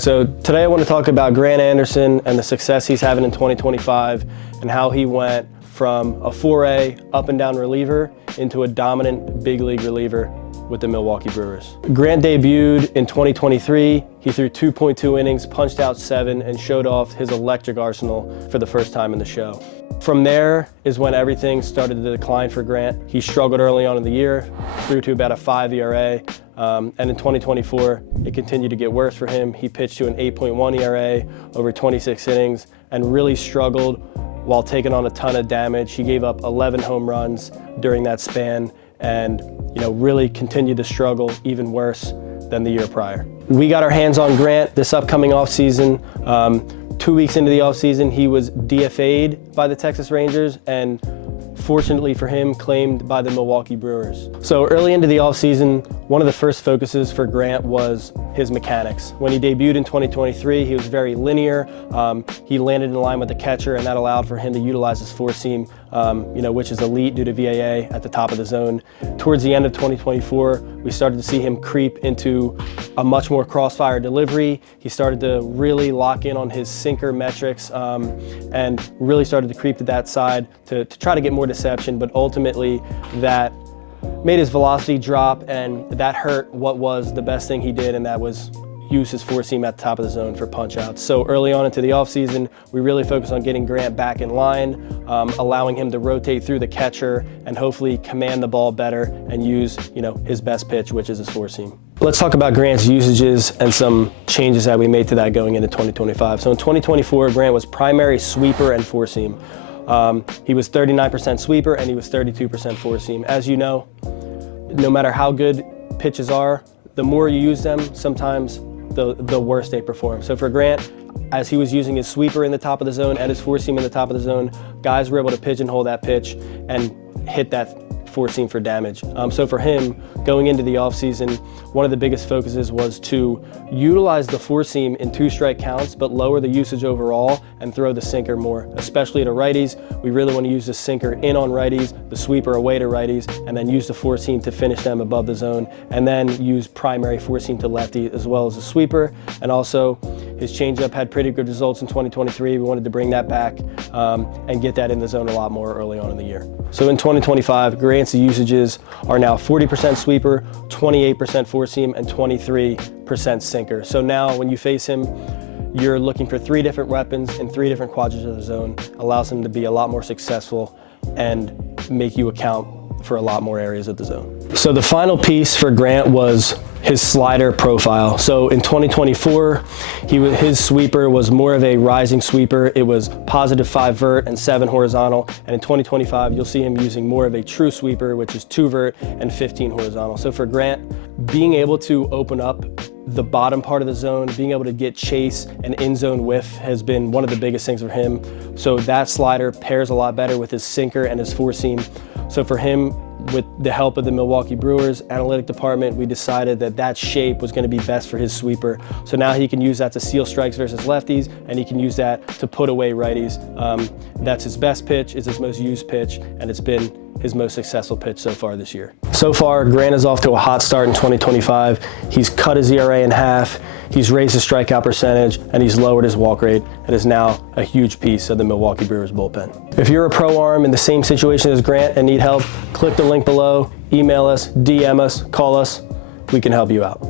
So today I want to talk about Grant Anderson and the success he's having in 2025 and how he went from a 4A up and down reliever into a dominant big league reliever with the Milwaukee Brewers. Grant debuted in 2023. He threw 2.2 innings, punched out 7, and showed off his electric arsenal for the first time in the show. From there is when everything started to decline for Grant. He struggled early on in the year, threw to about a 5 ERA, and in 2024, it continued to get worse for him. He pitched to an 8.1 ERA over 26 innings and really struggled while taking on a ton of damage. He gave up 11 home runs during that span and really continued to struggle even worse than the year prior. We got our hands on Grant this upcoming offseason. 2 weeks into the offseason, he was DFA'd by the Texas Rangers and fortunately for him, claimed by the Milwaukee Brewers. So early into the offseason, one of the first focuses for Grant was his mechanics. When he debuted in 2023, he was very linear. He landed in line with the catcher, and that allowed for him to utilize his four seam, which is elite due to VAA at the top of the zone. Towards the end of 2024, we started to see him creep into a much more crossfire delivery. He started to really lock in on his sinker metrics and really started to creep to that side to try to get more deception, but ultimately that made his velocity drop, and that hurt what was the best thing he did, and that was use his four seam at the top of the zone for punch outs. So early on into the offseason, we really focused on getting Grant back in line, allowing him to rotate through the catcher and hopefully command the ball better and use his best pitch, which is his four seam. Let's talk about Grant's usages and some changes that we made to that going into 2025. So in 2024, Grant was primary sweeper and four seam. He was 39% sweeper and he was 32% four seam. As you know, no matter how good pitches are, the more you use them, sometimes the worse they perform. So for Grant, as he was using his sweeper in the top of the zone and his four seam in the top of the zone, guys were able to pigeonhole that pitch and hit that four seam for damage. So for him, going into the offseason, one of the biggest focuses was to utilize the four seam in 2-strike counts, but lower the usage overall and throw the sinker more, especially to righties. We really want to use the sinker in on righties, the sweeper away to righties, and then use the four seam to finish them above the zone, and then use primary four seam to lefty as well as the sweeper. And also, his changeup had pretty good results in 2023. We wanted to bring that back and get that in the zone a lot more early on in the year. So in 2025, Grant's usages are now 40% sweeper, 28% four seam, and 23% sinker. So now when you face him, you're looking for 3 different weapons in 3 different quadrants of the zone. Allows him to be a lot more successful and make you account for a lot more areas of the zone. So the final piece for Grant was his slider profile. So in 2024, his sweeper was more of a rising sweeper. It was +5 vert and 7 horizontal. And in 2025, you'll see him using more of a true sweeper, which is 2 vert and 15 horizontal. So for Grant, being able to open up the bottom part of the zone, being able to get chase and in-zone whiff has been one of the biggest things for him. So that slider pairs a lot better with his sinker and his four seam. So for him, with the help of the Milwaukee Brewers analytic department, we decided that shape was going to be best for his sweeper. So now he can use that to steal strikes versus lefties, and he can use that to put away righties. That's his best pitch, it's his most used pitch, and it's been his most successful pitch so far this year. So far, Grant is off to a hot start in 2025. He's cut his ERA in half, he's raised his strikeout percentage, and he's lowered his walk rate, and is now a huge piece of the Milwaukee Brewers bullpen. If you're a pro arm in the same situation as Grant and need help, click the link below, email us, DM us, call us, we can help you out.